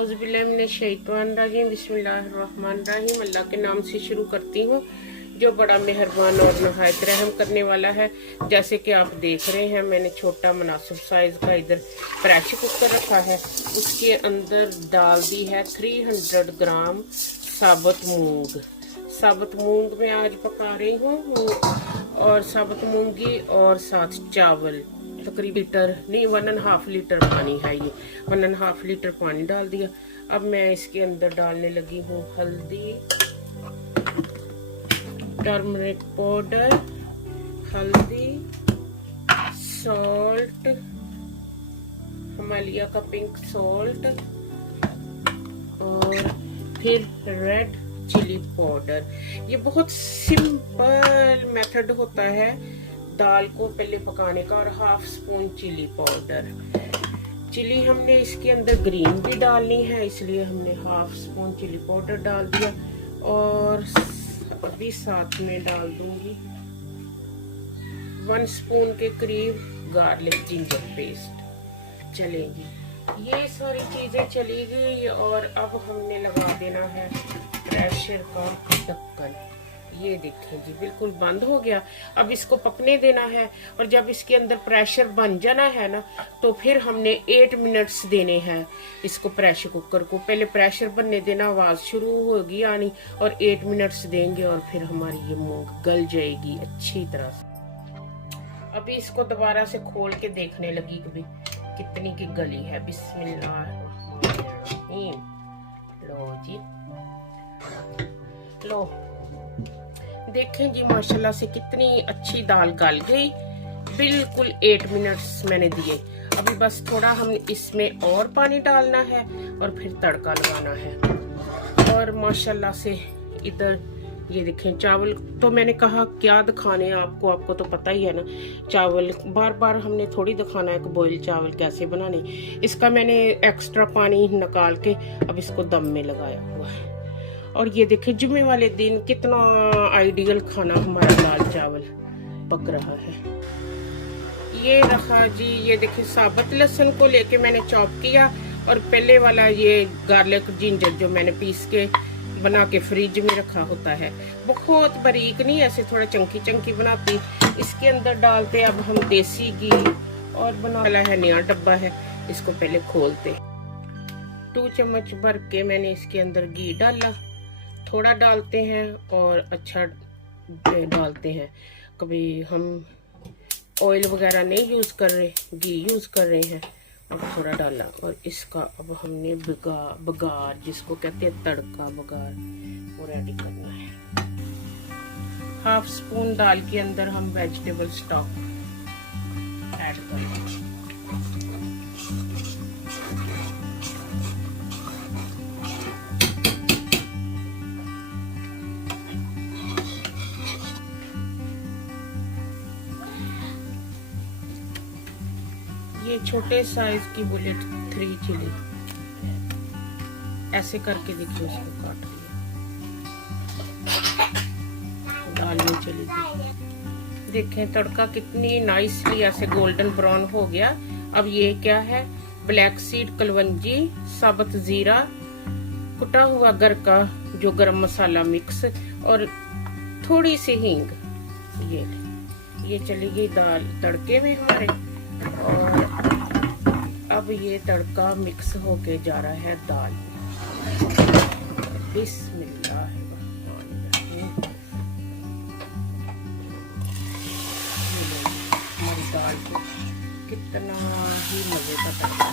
औज़ुबिल्लाहिमिनश्शैतानिर्रजीम बिस्मिल्लाहिर्रहमानिर्रहीम। अल्लाह के नाम से शुरू करती हूँ जो बड़ा मेहरबान और नहायत रहम करने वाला है। जैसे कि आप देख रहे हैं, मैंने छोटा मुनासिब साइज़ का इधर प्रेशर कुकर रखा है। उसके अंदर डाल दी है 300 ग्राम साबुत मूंग। साबुत मूंग मैं आज पका रही हूँ, और साबुत मूंगी और साथ चावल। तकरीबन लीटर नहीं, 1.5 लीटर पानी है ये। 1.5 लीटर पानी डाल दिया। अब मैं इसके अंदर डालने लगी हूँ हल्दी, टर्मरिक पाउडर, हल्दी, सॉल्ट, हिमालय का पिंक सॉल्ट, और फिर रेड चिली पाउडर। ये बहुत सिंपल मेथड होता है दाल को पहले पकाने का। और 1/2 स्पून चिली पाउडर। चिली हमने इसके अंदर ग्रीन भी डालनी है, इसलिए हमने 1/2 स्पून चिली पाउडर डाल दिया। और अभी साथ में डाल दूंगी 1 स्पून के करीब गार्लिक जिंजर पेस्ट। चलेगी, ये सारी चीजें चली गई। और अब हमने लगा देना है प्रेशर का ढक्कन। ये देखें जी, बिल्कुल बंद हो गया। अब इसको पकने देना है। और जब इसके अंदर प्रेशर बन जाना है ना, तो फिर हमने 8 मिनट्स देने हैं इसको, प्रेशर कुकर को। पहले प्रेशर बनने देना, आवाज शुरू होगी आनी, और 8 मिनट्स देंगे और फिर हमारी ये मूंग गल जाएगी अच्छी तरह से। अभी इसको दोबारा से खोल के देखने लगी कभी कितनी की गली है। बिस्मिल्लाह। लो जी, लो देखें जी, माशाल्लाह से कितनी अच्छी दाल गल गई। बिल्कुल 8 मिनट्स मैंने दिए। अभी बस थोड़ा हम इसमें और पानी डालना है और फिर तड़का लगाना है। और माशाल्लाह से इधर ये देखें चावल। तो मैंने कहा क्या दिखाने हैं आपको तो पता ही है ना, चावल बार बार हमने थोड़ी दिखाना है कि बॉयल चावल कैसे बनाने। इसका मैंने एक्स्ट्रा पानी निकाल के अब इसको दम में लगाया हुआ है। और ये देखिए जुम्मे वाले दिन कितना आइडियल खाना हमारा दाल चावल पक रहा है। ये रखा जी, ये देखिए साबुत लहसुन को लेके मैंने चॉप किया। और पहले वाला ये गार्लिक जिंजर जो मैंने पीस के बना के फ्रिज में रखा होता है, बहुत बारीक नहीं, ऐसे थोड़ा चंकी चंकी बनाती। इसके अंदर डालते अब हम देसी घी, और बना वाला है नया डब्बा है, इसको पहले खोलते। 2 चम्मच भर के मैंने इसके अंदर घी डाला। थोड़ा डालते हैं और अच्छा डालते हैं। कभी हम ऑयल वगैरह नहीं यूज़ कर रहे, घी यूज़ कर रहे हैं। और थोड़ा डाला, और इसका अब हमने बघार जिसको कहते हैं तड़का बघार, वो रेडी करना है। 1/2 स्पून दाल के अंदर हम वेजिटेबल स्टॉक ऐड करेंगे। ये छोटे साइज की बुलेट 3 चिली, ऐसे करके देखिए उसको काट लिया, दाल में चली गई। देखें तड़का कितनी नाइसली ऐसे गोल्डन ब्राउन हो गया। अब ये क्या है, ब्लैक सीड कलवंजी, साबुत जीरा, कुटा हुआ घर का जो गरम मसाला मिक्स, और थोड़ी सी हींग। ये चली गई दाल तड़के में हमारे। और अब ये तड़का मिक्स होके जा रहा है दाल में। बिस्मिल्लाह। हमारी दाल को कितना ही मजे का तड़का।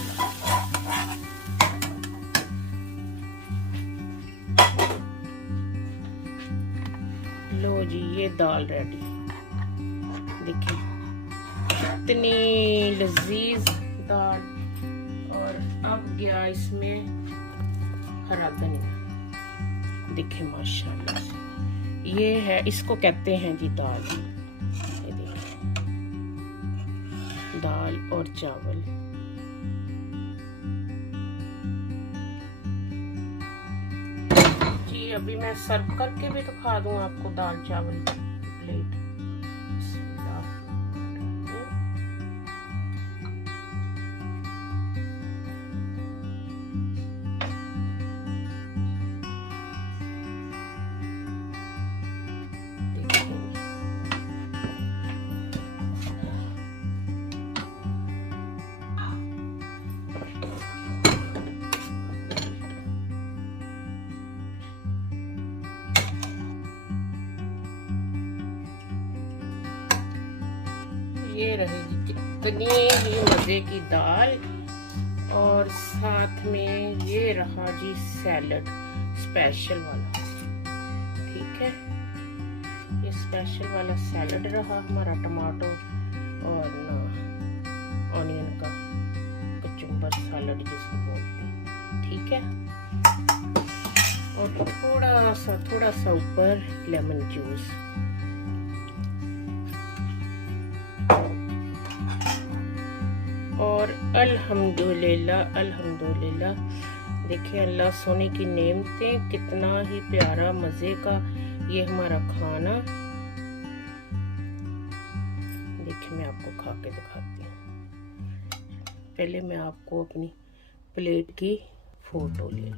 लो जी, ये दाल रेडी। देखिए इतनी लजीज दाल। और अब गया इसमें हरा धनिया। देखिए माशाल्लाह से ये है, इसको कहते हैं जी दाल। ये देखिए दाल और चावल। जी अभी मैं सर्व करके भी दिखा दूं आपको दाल चावल प्लेट। ये रहेगी कितनी ही मजे की दाल, और साथ में ये रहा जी सैलड स्पेशल वाला। ठीक है, ये स्पेशल वाला सैलड रहा हमारा, टमाटो और ऑनियन का कचुम्बर सैलड जिसको बोलते हैं। ठीक है, और थोड़ा सा ऊपर लेमन जूस। और अल्हम्दुलिल्लाह देखिए, अल्लाह सोने की नेमतें, कितना ही प्यारा मजे का ये हमारा खाना। देखिए, मैं आपको खा के दिखाती हूँ। पहले मैं आपको अपनी प्लेट की फोटो ले